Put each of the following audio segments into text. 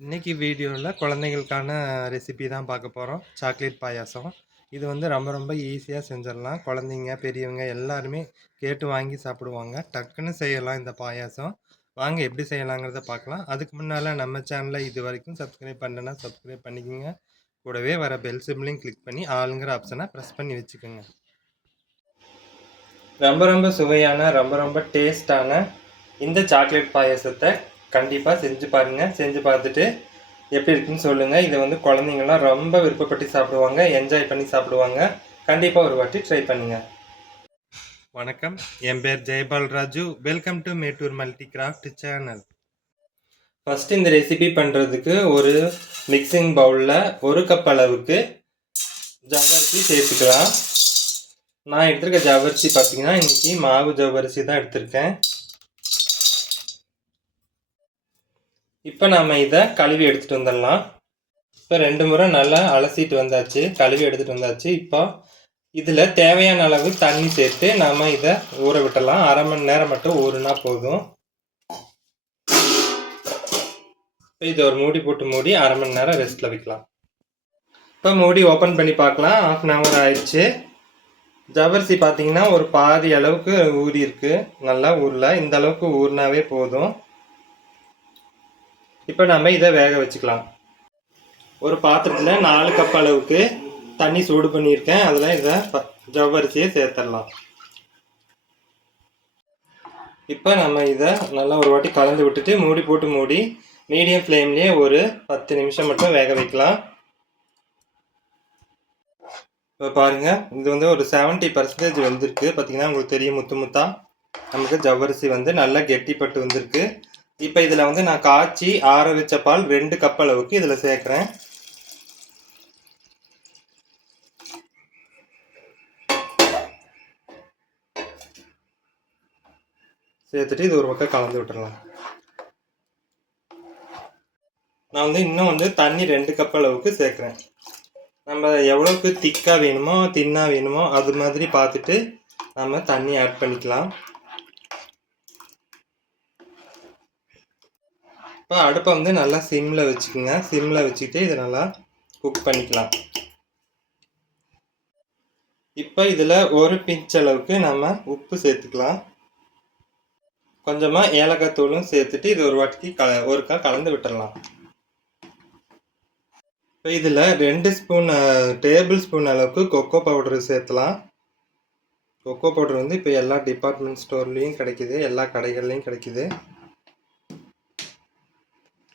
இன்னைக்கு வீடியோவில் குழந்தைங்களுக்கான ரெசிபி தான் பார்க்க போகிறோம். சாக்லேட் பாயாசம். இது வந்து ரொம்ப ரொம்ப ஈஸியாக செஞ்சிடலாம். குழந்தைங்க பெரியவங்க எல்லாருமே கேட்டு வாங்கி சாப்பிடுவாங்க. டக்குன்னு செய்யலாம் இந்த பாயாசம். வாங்க எப்படி செய்யலாங்கிறத பார்க்கலாம். அதுக்கு முன்னால் நம்ம சேனலை இது வரைக்கும் சப்ஸ்கிரைப் பண்ணலன்னா சப்ஸ்கிரைப் பண்ணிக்கோங்க. கூடவே வர பெல் சிம்லையும் கிளிக் பண்ணி ஆளுங்கிற ஆப்ஷனை ப்ரெஸ் பண்ணி வச்சுக்கோங்க. ரொம்ப ரொம்ப சுவையான ரொம்ப ரொம்ப டேஸ்டான இந்த சாக்லேட் பாயாசத்தை கண்டிப்பாக செஞ்சு பாருங்கள். செஞ்சு பார்த்துட்டு எப்படி இருக்குன்னு சொல்லுங்கள். இதை வந்து குழந்தைங்கள்லாம் ரொம்ப விருப்பப்பட்டு சாப்பிடுவாங்க, என்ஜாய் பண்ணி சாப்பிடுவாங்க. கண்டிப்பாக ஒரு வாட்டி ட்ரை பண்ணுங்கள். வணக்கம், என் பேர் Jayapal Raju. Welcome to Mettur multi craft channel. First இந்த ரெசிபி பண்ணுறதுக்கு ஒரு மிக்சிங் பவுலில் 1 கப் அளவுக்கு ஜவ்வரிசி சேர்த்துக்கலாம். நான் எடுத்திருக்க ஜவ்வரிசி பார்த்தீங்கன்னா இன்றைக்கி மாவு ஜவ்வரிசி தான் எடுத்திருக்கேன். இப்போ நம்ம இதை கழுவி எடுத்துகிட்டு வந்துடலாம். இப்போ 2 முறை நல்லா அலசிட்டு வந்தாச்சு, கழுவி எடுத்துகிட்டு வந்தாச்சு. இப்போ இதில் தேவையான அளவு தண்ணி சேர்த்து நாம் இதை ஊற விட்டலாம். அரை மணி நேரம் மட்டும் ஊறுனா போதும். இப்போ இதை ஒரு மூடி போட்டு மூடி அரை மணி நேரம் ரெஸ்ட்டில் வைக்கலாம். இப்போ மூடி ஓப்பன் பண்ணி பார்க்கலாம். 1/2 hour ஆயிடுச்சு. ஜவ்வரிசி பார்த்தீங்கன்னா ஒரு பாதி அளவுக்கு ஊறி இருக்கு, நல்லா ஊறல. இந்த அளவுக்கு ஊறினாவே போதும். இப்போ நம்ம இதை வேக வச்சுக்கலாம். ஒரு பாத்திரத்தில் 4 கப் அளவுக்கு தண்ணி சூடு பண்ணியிருக்கேன். அதில் இதை ஜவ்வரிசியை சேர்த்துடலாம். இப்போ நம்ம இதை நல்லா ஒரு வாட்டி கலந்து விட்டுட்டு மூடி போட்டு மூடி மீடியம் ஃப்ளேம்லேயே ஒரு 10 நிமிஷம் மட்டும் வேக வைக்கலாம். இப்போ பாருங்கள், இது வந்து ஒரு 70% வந்திருக்கு. பார்த்தீங்கன்னா உங்களுக்கு தெரியும், முத்து முத்தா நமக்கு ஜவ்வரிசி வந்து நல்லா கெட்டிப்பட்டு வந்திருக்கு. இப்போ இதில் வந்து நான் காய்ச்சி ஆற வச்ச பால் 2 கப் அளவுக்கு இதில் சேர்க்குறேன். சேர்த்துட்டு இது ஒரு பக்கம் கலந்து விட்டுறலாம். நான் வந்து இன்னும் வந்து தண்ணி 2 கப் அளவுக்கு சேர்க்குறேன். நம்ம எவ்வளோக்கு திக்காக வேணுமோ தின்னாக வேணுமோ அது மாதிரி பார்த்துட்டு நம்ம தண்ணி ஆட் பண்ணிக்கலாம். இப்போ அடுப்பை வந்து நல்லா சிம்மில் வச்சுக்கோங்க. சிம்மில் வச்சுக்கிட்டு இதை நல்லா குக் பண்ணிக்கலாம். இப்போ இதில் ஒரு பிஞ்ச் அளவுக்கு நம்ம உப்பு சேர்த்துக்கலாம். கொஞ்சமாக ஏலக்காய் தூளும் சேர்த்துட்டு இது ஒரு வாட்டிக்கு ஒருக்கா கலந்து விட்டுடலாம். இப்போ இதில் 2 டேபிள் ஸ்பூன் அளவுக்கு கொக்கோ பவுடர் சேர்த்துலாம். கொக்கோ பவுடர் வந்து இப்போ எல்லா டிபார்ட்மெண்ட் ஸ்டோர்லேயும் கிடைக்கிது, எல்லா கடைகள்லேயும் கிடைக்கிது.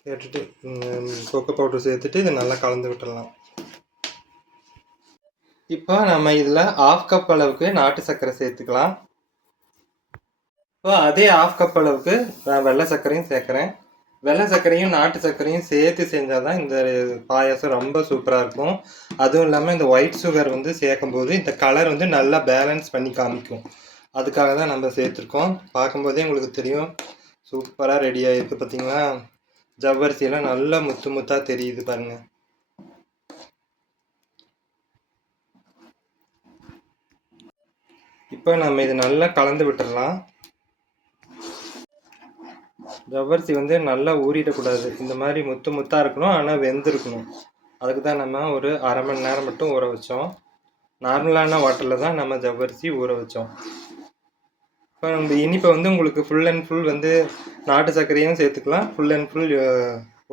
சேர்த்துட்டு கொக்கோ பவுடர் சேர்த்துட்டு இதை நல்லா கலந்து விட்டுடலாம். இப்போ நம்ம இதில் 1/2 கப் அளவுக்கு நாட்டு சர்க்கரை சேர்த்துக்கலாம். இப்போ அதே 1/2 கப் அளவுக்கு நான் வெள்ளை சர்க்கரையும் சேர்க்குறேன். வெள்ளை சர்க்கரையும் நாட்டு சர்க்கரையும் சேர்த்து செஞ்சால் தான் இந்த பாயாசம் ரொம்ப சூப்பராக இருக்கும். அதுவும் இல்லாமல் இந்த ஒயிட் சுகர் வந்து சேர்க்கும்போது இந்த கலர் வந்து நல்லா பேலன்ஸ் பண்ணி காமிக்கும். அதுக்காக தான் நம்ம சேர்த்துருக்கோம். பார்க்கும்போதே உங்களுக்கு தெரியும், சூப்பராக ரெடி ஆகிருக்கு. பார்த்தீங்களா, ஜவ்வரிசியெல்லாம் நல்லா முத்து முத்தாக தெரியுது பாருங்கள். இப்போ நம்ம இதை நல்லா கலந்து விட்டுடலாம். ஜவ்வரிசி வந்து நல்லா ஊறிடக்கூடாது, இந்த மாதிரி முத்து முத்தாக இருக்கணும், ஆனால் வெந்திருக்கணும். அதுக்கு தான் நம்ம ஒரு அரை மணி நேரம் மட்டும் ஊற வச்சோம். நார்மலான வாட்டரில் தான் நம்ம ஜவ்வரிசி ஊற வச்சோம். இப்போ நம்ம இனிப்பை வந்து உங்களுக்கு ஃபுல் அண்ட் ஃபுல் வந்து நாட்டு சர்க்கரையும் சேர்த்துக்கலாம், ஃபுல் அண்ட் ஃபுல்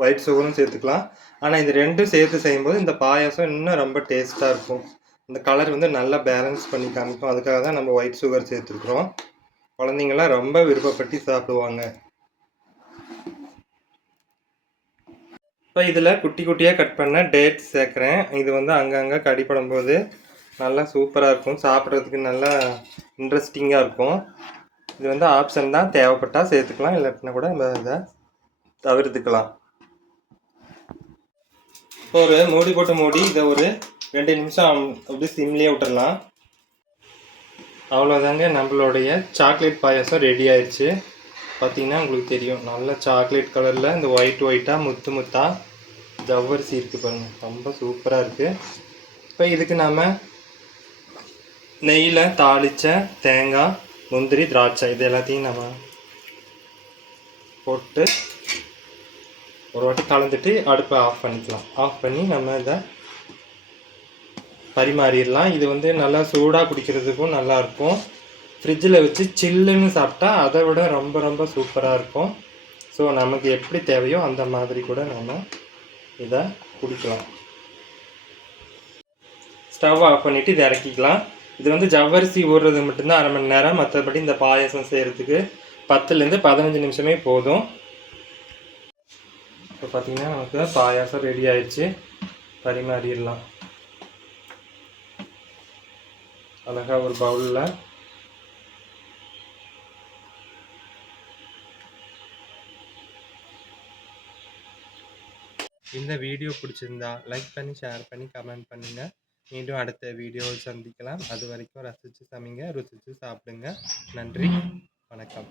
ஒயிட் சுகரும் சேர்த்துக்கலாம். ஆனால் இது ரெண்டும் சேர்த்து செய்யும்போது இந்த பாயாசம் இன்னும் ரொம்ப டேஸ்ட்டாக இருக்கும். இந்த கலர் வந்து நல்லா பேலன்ஸ் பண்ணி காமிக்கும். அதுக்காக தான் நம்ம ஒயிட் சுகர் சேர்த்துருக்குறோம். குழந்தைங்களாம் ரொம்ப விருப்பப்பட்டு சாப்பிடுவாங்க. இப்போ இதில் குட்டி குட்டியாக கட் பண்ண டேட்ஸ் சேர்க்குறேன். இது வந்து அங்கங்கே கடிப்படும் போது நல்லா சூப்பராக இருக்கும், சாப்பிட்றதுக்கு நல்லா இன்ட்ரெஸ்டிங்காக இருக்கும். இது வந்து ஆப்ஷன் தான், தேவைப்பட்டால் சேர்த்துக்கலாம், இல்லாட்டினா கூட நம்ம இதை தவிர்த்துக்கலாம். இப்போ ஒரு மூடி போட்டு மூடி இதை ஒரு 2 நிமிஷம் அப்படி சிம்லேயே விட்டுடலாம். அவ்வளோதாங்க, நம்மளுடைய சாக்லேட் பாயாசம் ரெடி ஆயிடுச்சு. பார்த்தீங்கன்னா உங்களுக்கு தெரியும், நல்ல சாக்லேட் கலரில் இந்த ஒயிட்டாக முத்து முத்தாக ஜவ்வரிசி இருக்குது பாருங்கள், ரொம்ப சூப்பராக இருக்குது. இப்போ இதுக்கு நாம் நெய்யில் தாளித்த தேங்காய், முந்திரி, திராட்சை இது எல்லாத்தையும் நம்ம போட்டு ஒரு வாட்டி கலந்துட்டு அடுப்பை ஆஃப் பண்ணிக்கலாம். ஆஃப் பண்ணி நம்ம இதை பரிமாறிடலாம். இது வந்து நல்லா சூடாக குடிக்கிறதுக்கும் நல்லாயிருக்கும். ஃப்ரிட்ஜில் வச்சு சில்லுன்னு சாப்பிட்டா அதை விட ரொம்ப ரொம்ப சூப்பராக இருக்கும். ஸோ நமக்கு எப்படி தேவையோ அந்த மாதிரி கூட நம்ம இதை குடிக்கலாம். ஸ்டவ் ஆஃப் பண்ணிவிட்டு இதை இறக்கிக்கலாம். இது வந்து ஜவ்வரிசி ஊறுறது மட்டும்தான் 1/2 மணி நேரம். மற்றபடி இந்த பாயசம் செய்கிறதுக்கு 10லேருந்து 15 நிமிஷமே போதும். இப்போ பார்த்தீங்கன்னா நமக்கு பாயாசம் ரெடி ஆயிடுச்சு. பரிமாறிடலாம். அழகாக ஒரு பவுலில் இந்த வீடியோ பிடிச்சிருந்தா லைக் பண்ணி, ஷேர் பண்ணி, கமெண்ட் பண்ணுங்கள். மீண்டும் அடுத்த வீடியோவில் சந்திக்கலாம். அது வரைக்கும் ரசித்து சமைங்க, ருசித்து சாப்பிடுங்க. நன்றி, வணக்கம்.